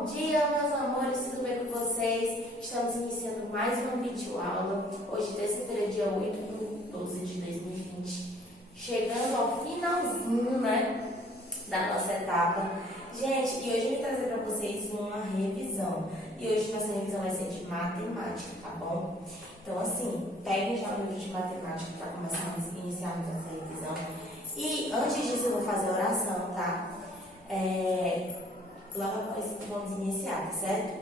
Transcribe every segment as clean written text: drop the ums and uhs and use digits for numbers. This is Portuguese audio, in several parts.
Bom dia, meus amores, tudo bem com vocês? Estamos iniciando mais uma videoaula, hoje terça-feira, dia 8/12/2020, chegando ao finalzinho, né, da nossa etapa. Gente, e hoje eu vim trazer para vocês uma revisão, e hoje nossa revisão vai ser de matemática, tá bom? Então, assim, peguem já o livro de matemática para iniciarmos essa revisão. E antes disso eu vou fazer a oração, tá? Logo após vamos iniciar, tá certo?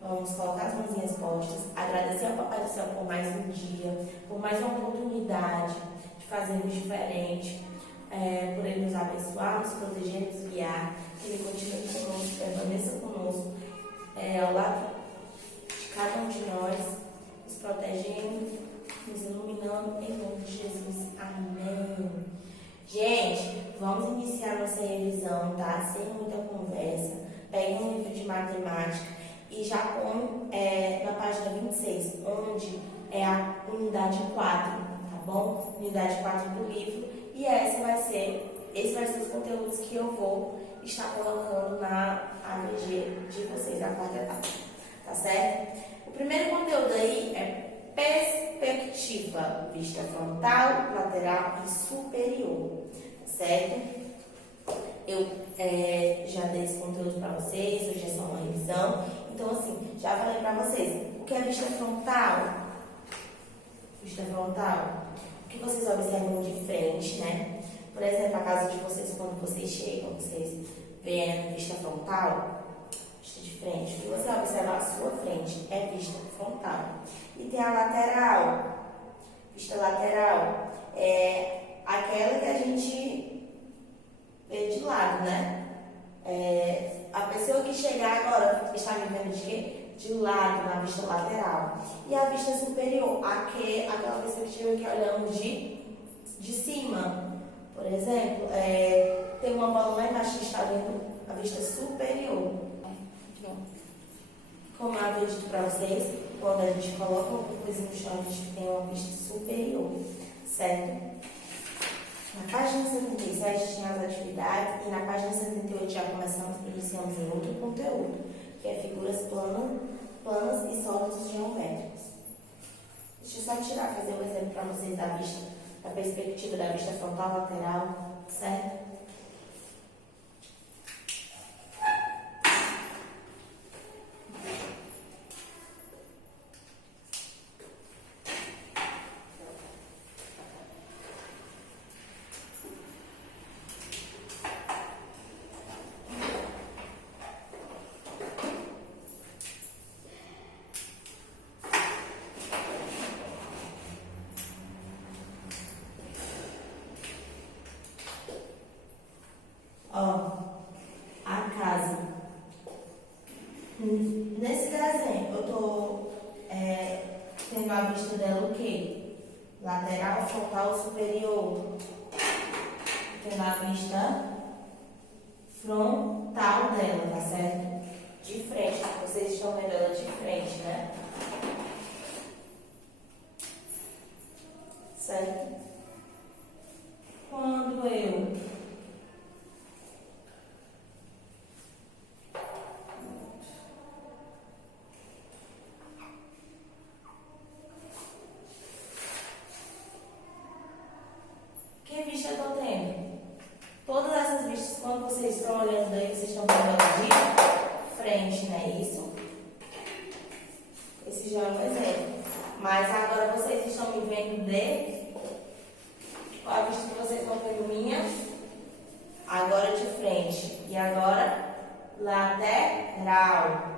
Vamos colocar as mãozinhas postas, agradecer ao Papai do Céu por mais um dia, por mais uma oportunidade de fazermos diferente, por Ele nos abençoar, nos proteger, nos guiar, que Ele continue conosco, permaneça conosco, ao lado de cada um de nós, nos protegendo, nos iluminando, em nome de Jesus. Amém. Gente, vamos iniciar nossa revisão, tá? Sem muita conversa. Pegue um livro de matemática e já põe na página 26, onde é a unidade 4, tá bom? Unidade 4 do livro. E esses vai ser os conteúdos que eu vou estar colocando na AVG de vocês, na quarta etapa, tá certo? O primeiro conteúdo aí é perspectiva, vista frontal, lateral e superior, certo? Eu já dei esse conteúdo para vocês, hoje é só uma revisão. Então, assim, já falei para vocês, o que é vista frontal? Vista frontal, o que vocês observam de frente, né? Por exemplo, a casa de vocês, quando vocês chegam, vocês veem a vista frontal, vista de frente. O que você observa à sua frente é vista frontal. E tem a lateral. Vista lateral é aquela que a gente vê de lado, né? A pessoa que chegar agora está me vendo de quê? De lado, na vista lateral. E a vista superior, aquela perspectiva que olhamos de cima. Por exemplo, tem uma bola lá embaixo que está vendo a vista superior. Como eu havia dito para vocês, quando a gente coloca uma coisa no chão, a gente tem uma vista superior, certo? Na página 77 tinha as atividades e na página 78 já iniciamos em outro conteúdo, que é figuras planas e sólidos geométricos. Deixa eu só fazer um exemplo para vocês da perspectiva da vista frontal, lateral, certo? A casa. Nesse desenho, eu tô tendo a vista dela o quê? Lateral, frontal, superior. Tendo a vista frontal dela, tá certo? De frente. Vocês estão vendo ela de frente, né? Certo? Quando eu que vista eu estou tendo? Todas essas vistas, quando vocês estão olhando daí, vocês estão vendo ela de frente, não é isso? Esse já é um exemplo. Mas agora vocês estão me vendo de... Qual a vista que vocês estão vendo minha? Agora de frente. E agora, lateral.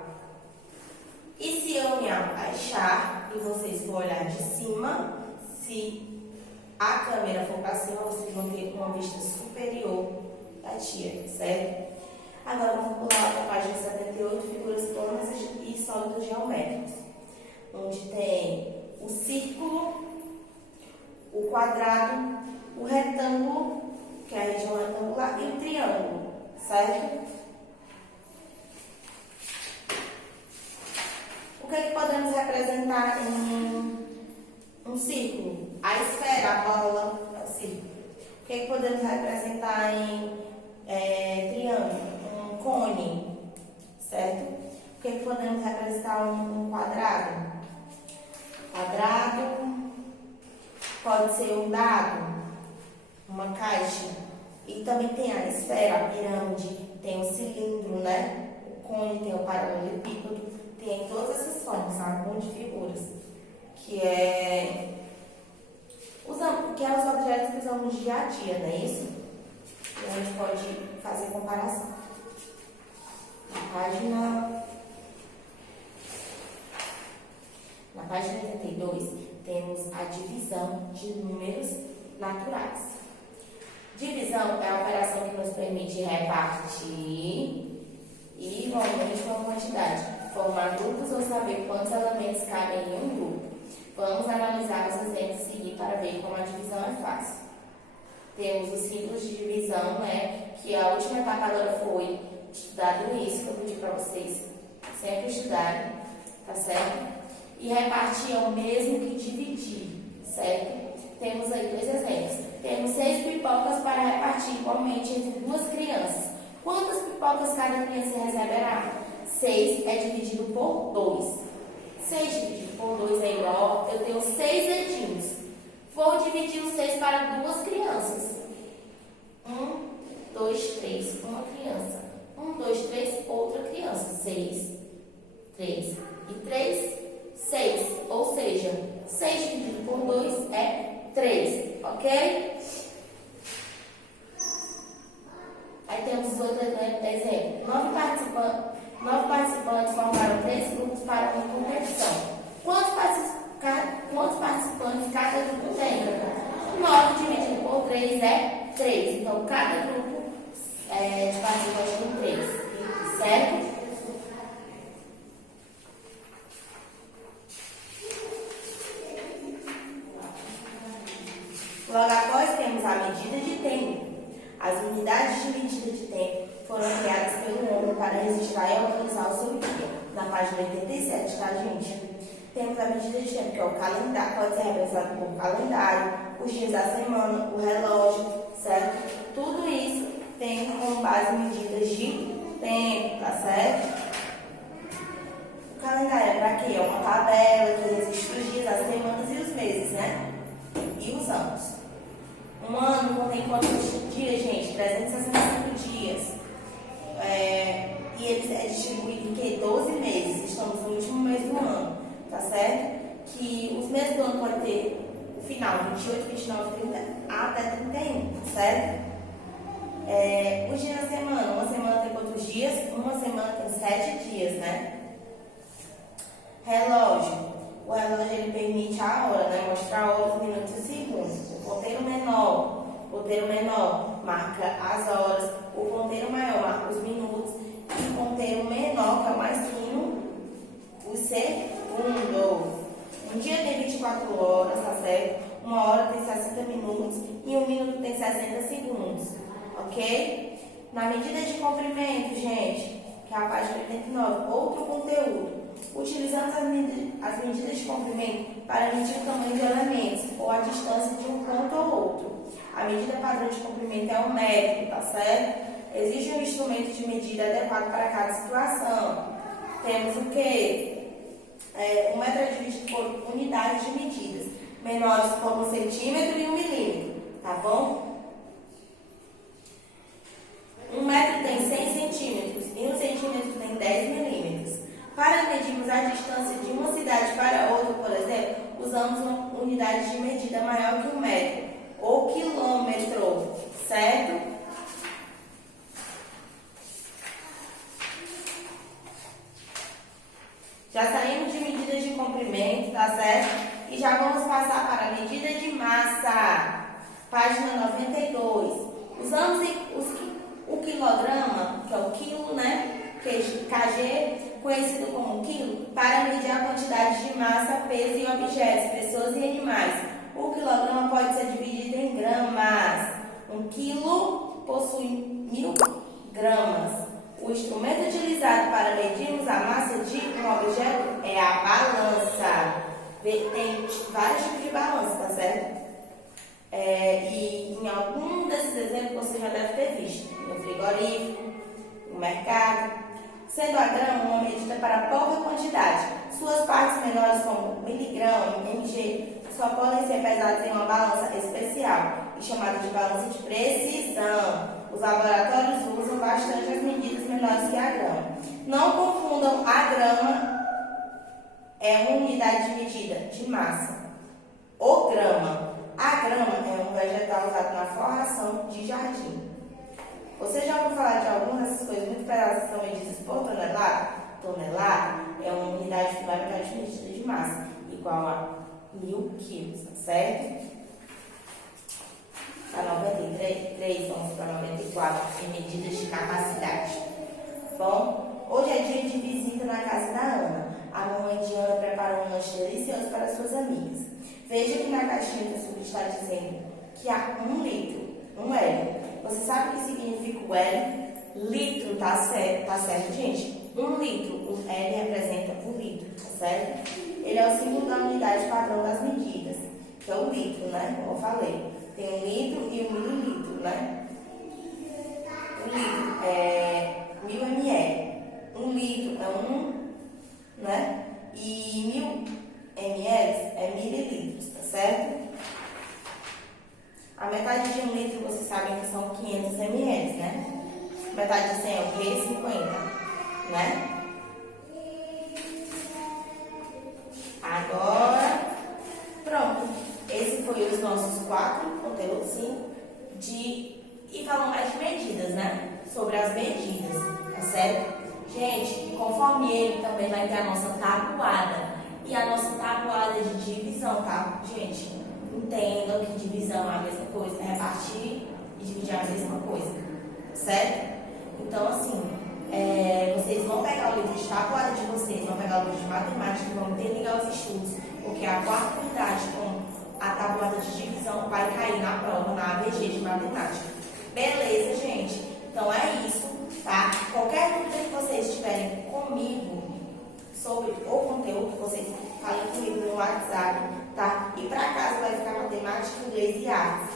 E se eu me abaixar e vocês for olhar de cima, se a câmera for para cima, vocês vão ter uma vista superior da tia, certo? Agora vamos pular para a página 78, figuras planas e sólidos geométricos, onde tem o círculo, o quadrado, o retângulo, que é a região retangular, e o triângulo, certo? O que é que podemos representar em um círculo? A esfera, a bola, é o círculo. O que é que podemos representar em triângulo? Um cone, certo? O que podemos representar um quadrado? Quadrado pode ser um dado, uma caixa. E também tem a esfera, a pirâmide, tem o cilindro, né? O cone, tem o paralelepípedo, tem todas essas formas, sabe? Um monte de figuras. Que é os objetos que usamos no dia a dia, não é isso? E a gente pode fazer comparação. Na página 82, temos a divisão de números naturais. Divisão é a operação que nos permite repartir igualmente uma quantidade, formar grupos ou saber quantos elementos cabem em um grupo. Vamos analisar os exemplos a seguir para ver como a divisão é fácil. Temos os símbolos de divisão, né? Que a última etapa agora foi estudado isso, que eu pedi para vocês sempre estudarem, tá certo? E repartir é o mesmo que dividir, certo? Temos aí dois exemplos. Temos 6 pipocas para repartir igualmente entre 2 crianças. Quantas pipocas cada criança receberá? 6 é dividido por 2. 6 dividido por 2 é igual, eu tenho 6 dedinhos. Vou dividir os 6 para 2 crianças. 1, 2, 3, uma criança. 1, 2, 3, outra criança. 6, 3 e 3, 6. Ou seja, 6 dividido por 2 é 3, ok? Aí temos outro exemplo. 9 participantes formaram 3 grupos para uma competição. Quantos participantes cada grupo tem? 9 dividido por 3 é 3. Então, cada grupo de participantes tem 3. Certo? Logo após, temos a medida de tempo. As unidades de medida de tempo foram criadas pelo homem para registrar e organizar o seu dia. Na página 87, tá, gente? Temos a medida de tempo, que é o calendário, pode ser representado por calendário, os dias da semana, o relógio, certo? Tudo isso tem como base medidas de tempo, tá certo? O calendário é para quê? É uma tabela que registra os dias, as semanas e os meses, né? E os anos. Um ano contém quantos dias, gente? 365 dias. E ele é distribuído em que? 12 meses. Estamos no último mês do ano, tá certo? Que os meses do ano podem ter o final, 28, 29, 30, até 31, tá certo? Os dias da semana. Uma semana tem quantos dias? Uma semana tem 7 dias, né? Relógio. O relógio ele permite a hora, né? Mostra a hora, os minutos e segundos. O ponteiro menor marca as horas. O ponteiro maior marca os minutos. E o ponteiro menor, que é o mais fino, os segundos. Um dia tem 24 horas, tá certo? Uma hora tem 60 minutos e um minuto tem 60 segundos. Ok? Na medida de comprimento, gente, que é a página 89, outro conteúdo. Utilizamos as medidas de comprimento para medir o tamanho de elementos ou a distância de um ponto ao outro. A medida padrão de comprimento é o metro, tá certo? Existe um instrumento de medida adequado para cada situação. Temos o quê? O metro é dividido por unidades de medidas, menores como 1 centímetro e 1 milímetro, tá bom? 1 metro tem 100 centímetros e 1 centímetro tem 10 milímetros. Para medirmos a distância de uma cidade para outra, por exemplo, usamos uma unidade de medida maior que 1 metro, ou quilômetro, certo? Já saímos de medidas de comprimento, tá certo? E já vamos passar para a medida de massa. Página 92. Usamos o quilograma, que é o quilo, né? KG, conhecido como quilo, para medir a quantidade de massa, peso e objetos, pessoas e animais. O quilograma pode ser dividido em gramas. 1 quilo possui 1000 gramas. O instrumento utilizado para medirmos a massa de um objeto é a balança. Tem vários tipos de balança, tá certo? E em algum desses exemplos você já deve ter visto. No frigorífico, no mercado, sendo a grama uma medida para pouca quantidade. Suas partes menores, como miligrão e mg, só podem ser pesadas em uma balança especial e chamada de balança de precisão. Os laboratórios usam bastante as medidas menores que a grama. Não confundam, a grama é uma unidade de medida de massa. O grama. A grama é um vegetal usado na forração de jardim. Você já ouviu falar de algumas dessas coisas muito pesadas que são medidas por tonelada? Tonelada é uma unidade fundamental de medida de massa, igual a 1000 quilos, certo? Para 93, vamos para 94, em medidas de capacidade. Bom, hoje é dia de visita na casa da Ana. A mamãe de Ana preparou um lanche delicioso para suas amigas. Veja que na caixinha do sul está dizendo que há 1 litro, um L. Você sabe o que significa o L? Litro, tá certo, gente? 1 litro, o L representa 1 litro, tá certo? Ele é o símbolo da unidade padrão das medidas, que é o litro, né? Como eu falei. Tem 1 litro e 1 mililitro, né? 1 litro é 1000 ml. 1 litro é 1, né? E 1000 ml é mililitros, tá certo? A metade de 1 litro, vocês sabem que são 500 ml, né? Metade de 100 é o quê? 50, né? Agora, pronto. Esse foi os nossos 4 conteúdos, sim, e falando mais de medidas, né? Sobre as medidas, tá certo? Gente, conforme ele também vai ter a nossa tabuada. E a nossa tabuada de divisão, tá? Gente, entendam que divisão é a mesma coisa, repartir e dividir é a mesma coisa, certo? Então, assim, vocês vão pegar o livro de tabuada de vocês, vão pegar o livro de matemática e vão interligar os estudos, porque a quarta unidade com a tabuada de divisão vai cair na prova, na ABG de matemática. Beleza, gente? Então é isso, tá? Qualquer dúvida que vocês tiverem comigo sobre o conteúdo, vocês falem comigo no WhatsApp, tá? E para casa vai ficar matemática, inglês e artes.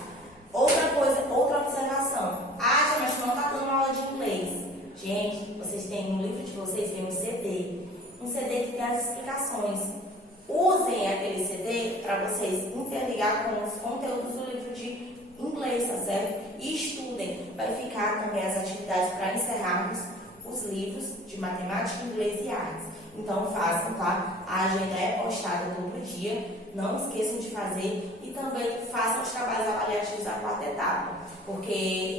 Outra coisa, outra observação. Ah, mas não tá dando aula de inglês. Gente, vocês têm no livro de vocês, tem um CD. Um CD que tem as explicações. Usem aquele CD para vocês interligar com os conteúdos do livro de inglês, tá certo? E estudem. Vai ficar também as atividades para encerrarmos os livros de matemática, inglês e artes. Então façam, tá? A agenda é postada todo dia. Não esqueçam de fazer e também façam os trabalhos avaliativos da quarta etapa, porque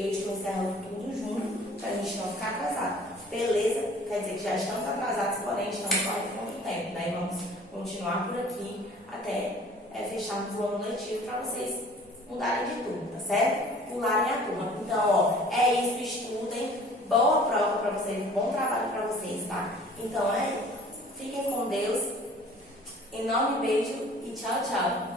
eu estou encerrando tudo junto para a gente não ficar atrasado. Beleza? Quer dizer que já estamos atrasados, porém estamos quase quanto tempo, né? E vamos continuar por aqui até fecharmos o ano letivo para vocês mudarem de turma, tá certo? Pularem a turma. Então, ó, é isso, estudem. Boa prova para vocês, bom trabalho para vocês, tá? Então, fiquem com Deus. Enorme beijo e tchau, tchau.